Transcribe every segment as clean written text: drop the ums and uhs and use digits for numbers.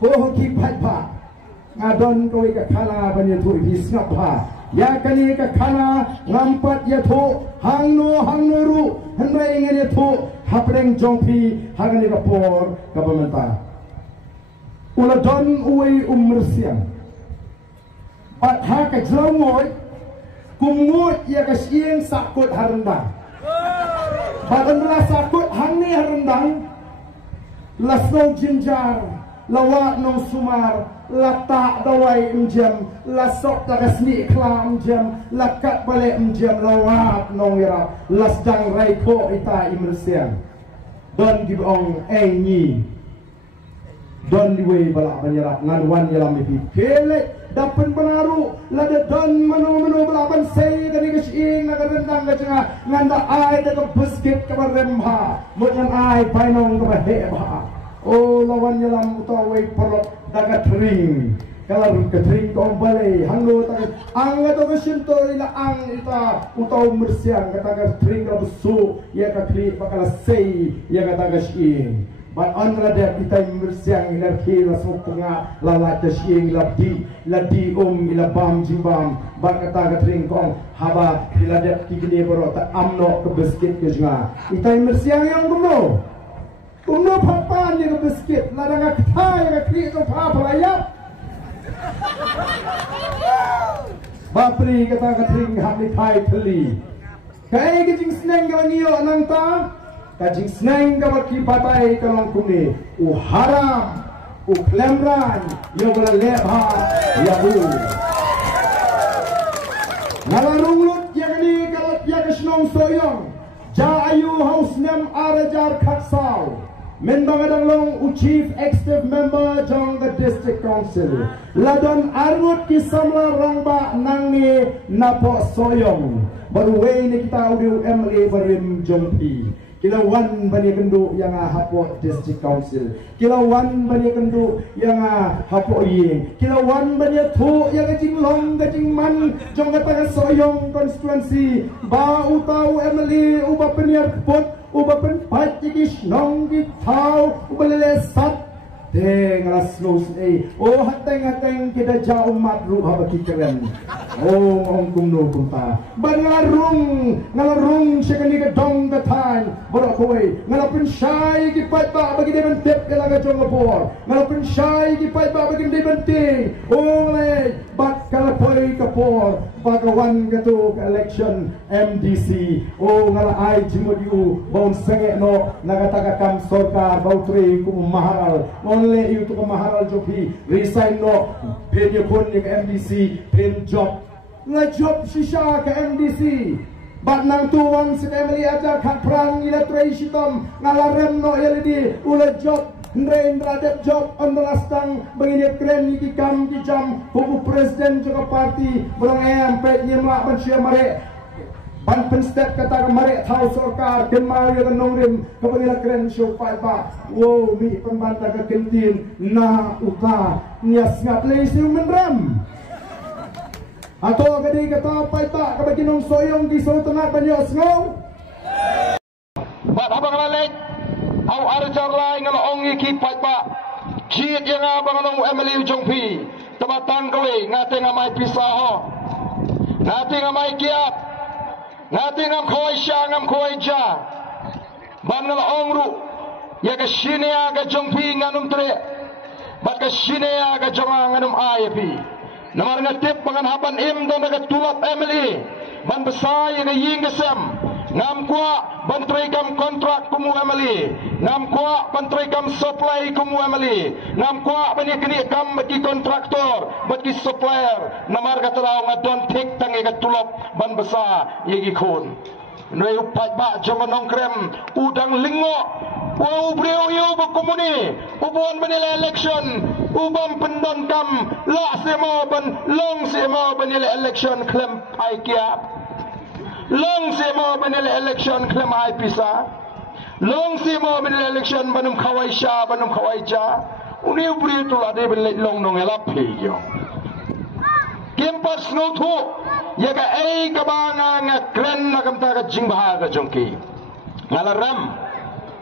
ki phat pha ngadon koi ka khana bani thu hi snap pha ya kani ka khana ngampat ya thu hangno ru hanrai ngene thu hapreng jongpi hagani ka por government ula don uai ummersiang pat ha ka jlongoi kumngut ya ka sieng sakut harendang badan la sakut hangni harendang lasno jinjar lawat nong sumar lata dawai mjam lasok tagasni klam jam lakat balik mjam lawat nong ira lasdang raiko ita immersiang don gibong enyi don liwe bala banyarak ngadwan yalam ipi kele dapat penaru lada don manu balapan sei kani kesing nagarendang kacanga nganda ai daga buskit kabaremha mutan ai painong kabaheba oh lawan yalam utawai perlok daga tering kalau ketering kong balai hanglo tak ang ato kesinto ila ang ita utaw mersiang kata tering kalau besu ya kakli bakal sei ya kata kesing but on the day kita mersiang ila kira sopunga lala kesing ladi ila bam jimbam bak kata ketering kong haba ila dek kikini bero tak amno ke beskit ke juga ita mersiang yang kumno papan yang biskit ladang aktai yang kli tu apa ayat bapri kata katring hamli thai thali kai kajing sneng gawanio anangta kajing sneng gawaki patai kalong kumni u haram u klemran yo bala lebha ya bu nalarungut yang ni galat ya kesnong soyong ja ayu haus nem arajar khaksau Menbangadang long Chief Executive Member jong the District Council ladon arut kisamla rangba nangi napo soyong baru way ni kita audio MLA barim jompi kilawan bani kendu yang hapo District Council kilawan bani kendu yang hapo ying kilawan bani thu yang kajing long kajing man jong kata soyong constituency ba utau MLA uba peniar pot uba pen patikis nong di tau uba lelesat deng rasnos oh hateng kita jauh mat ruha bagi keren oh ong kumno kumta ban ngalarung sekali ke dong ke tan borak kowe ngalapin syai ki pat ba bagi deban tep kala jong ngapor ngalapin syai ki pat ba bagi deban te oleh bat kala poi kapor bagawan katu election MDC oh ngala ai jimodiu baun senge no nagataka kam sorkar bautri ku maharal onle iu tu maharal joki resign no penye pun ke MDC pen job la job shisha ke MDC bat nang tuan se family ajar khat prang ila trei sitom ngalarem no yelidi ula job Ndra dep job on the last tang begini keren iki kam ki jam buku presiden juga parti belum pet nyemla bansia mare ban penstep kata mare thau sorkar kemal yang nongrim kepengila keren show fight ba wow mi pembantah ke kentin na uta nias ngat leisi menram atau kadi kata fight ba kabagi nong soyong di so tengah banyak ngau bat abang lalek au arjar lai ngala ongi ki pat ba jit yang abang nong MLA jongpi tabatang kowe ngate ngamai pisah ho ngate ngamai kiat ngate ngam khoi sha ngam khoi ja ban ngala ongru ya ka shinia ga jongpi nganum tre bat ka shinia ga jonga nganum ayepi namar ngatip pangan haban im don ga tulap MLA ban besai ga ying gesem ngam kwa bantrai kam kontrak kumu MLA ngam kwa bantrai kam supply kumu MLA ngam kwa bani kini kam bagi kontraktor bagi supplier namar kata raw ngadon tik tangi ka tulop ban besa yegi khon noi upat ba jaman nong krem udang lingo wow breu yo ba komuni ubon banila election ubam pendon kam la semo ban long semo banila election klem aikia long semo banil election klem ai pisa long semo banil election banum khawai sha banum khawai ja uni upri tu la de long nong ela pheyo campus no thu ya ga ei ka banga nga kren na kam ta ga jing bah ga jongki ngalaram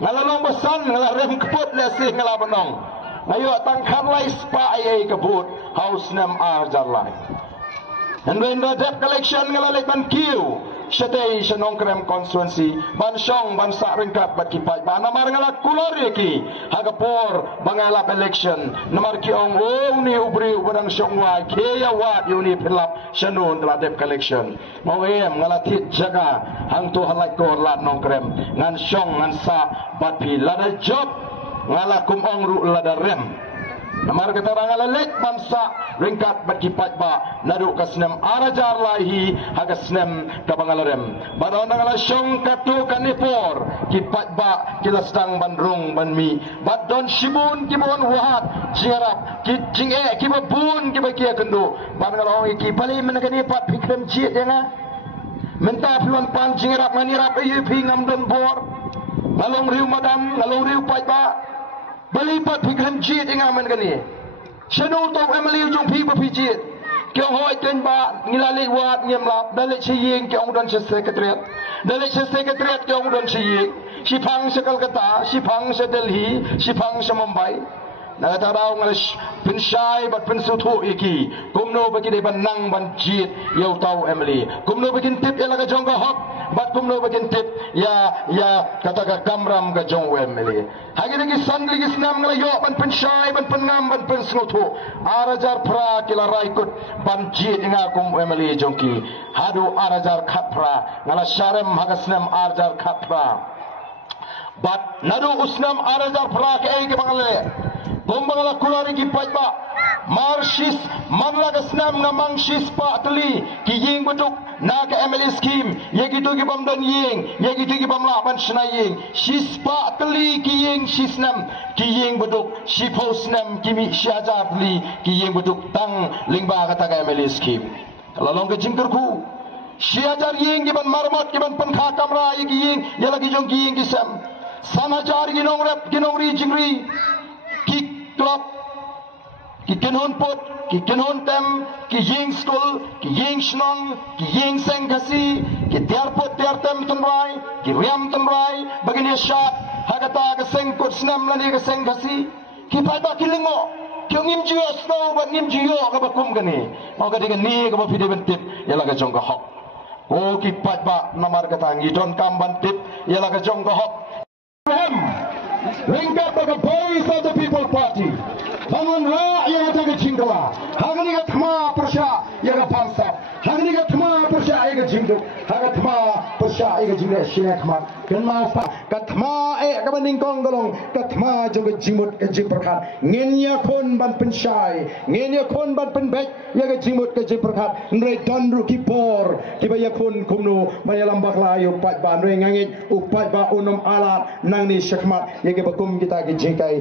ngalalong basan ngalarem keput le sih ngalabanong ngayo tangkan lai spa ai kabut house nem arjar lai and when the debt collection ngalalik ban kiu Shatay Shanong Krem constituency Bansong Bansa Ringkat Bat Kipat Ba Namar Ngalak Kulori Ki Hagapor Bangalap election Namar Kiong Ong Ni Ubri Ubarang Shongwai Kaya Wat Yuni Pilap Shanun Teladep collection Mawem Ngalatit Jaga Hang Tu Halak Kor Lat Nong Krem Ngan Shong Ngan Sa Bat Pi Lada Job Ngalakum Ong Ru Lada Rem Namar keterang alek bangsa ringkat berkipat ba nadu kasnem arajar lahi hagasnem kabangalarem badon ngala syong katu kanipor kipat ba kilastang bandrung banmi badon shibun kibon wahat jingarap kijinge kibabun kibakia kendo bangalong iki pali menakani pat pikrem jiet yanga menta piwan pan jingarap manirap ayu pingam don bor ngalong riu madam ngalong riu pat ba balipat pikrem jiet ingaman kani Shanu tong Emily Ujung Pi Bapijit Kiong hoi ten ba ngilalik wat ngemlap dalik siying kiong don sekretariat dalik sekretariat kiong don siying sipang sa Calcutta sipang sa Delhi sipang sa Mumbai Nagataraw nga pinsay bat pinsutu iki kumno bagi de banang banjit yaw taw Emily kumno bagin tip ya laga jong hop bat kumno bagin tip ya kataga kamram ga jong Emily hagi lagi sandli gisnam nga yo ban pinsay ban pangam ban pinsutu arajar pra kila raikut banjit nga kum Emily jongki hadu arajar khapra ngala syarem hagasnam arajar khapra bat nadu usnam arajar pra ke ai ke bangale Bumbangala kulari ki pajba marshis manglaga snam nga mangshis pa atli ki ying betuk na ka MLA scheme ye gitu ki bamdan ying ye gitu ki bamla ban shnaying shis pa atli ki ying shisnam ki ying betuk shipo snam ki mi syajar atli ki ying betuk tang lingba kata ka MLA scheme kalau long ke jingkerku syajar ying ki ban marmot ki ban pankha kamra ye ki ying ye lagi jong ki ying ki sam sanajar ki nong rap ki nong ri jingri ki klub ki kinhon pot ki kinhon tem ki ying school ki ying shnong ki ying sengkasi ki tiar pot tiar tem tumrai ki riam tumrai bagini shat hagata ka sengkot snam lani ka sengkasi ki pai ba kilingo ki ngim jiyo snow ba ngim jiyo ka bakum gani mau ka dengan ni ka ba pide bentip yala ka jong ka hok o ki pai ba namar ka tangi don kam bantip yala ka jong ka hok Ringkat bagi Voice of the People Party. Bangun rakyat yang jingkala. Hagani ka thma persya yang bangsa. Hagani ka thma persya yang jingkuk. Haga thma persya yang jingkuk sini thma. Kenma pa kathma ka banding kong galong kathma jeng jingmut ka jing perkat. Ngenya kon ban pensyai. Ngenya kon ban penbek yang jingmut ka jing perkat. Nrei dandru kipor. Kibaya kon kumno bayalam baklayo pat ban nrei ngangit upat ba unum alat nang ni syakmat yang bakum kita ke jingkai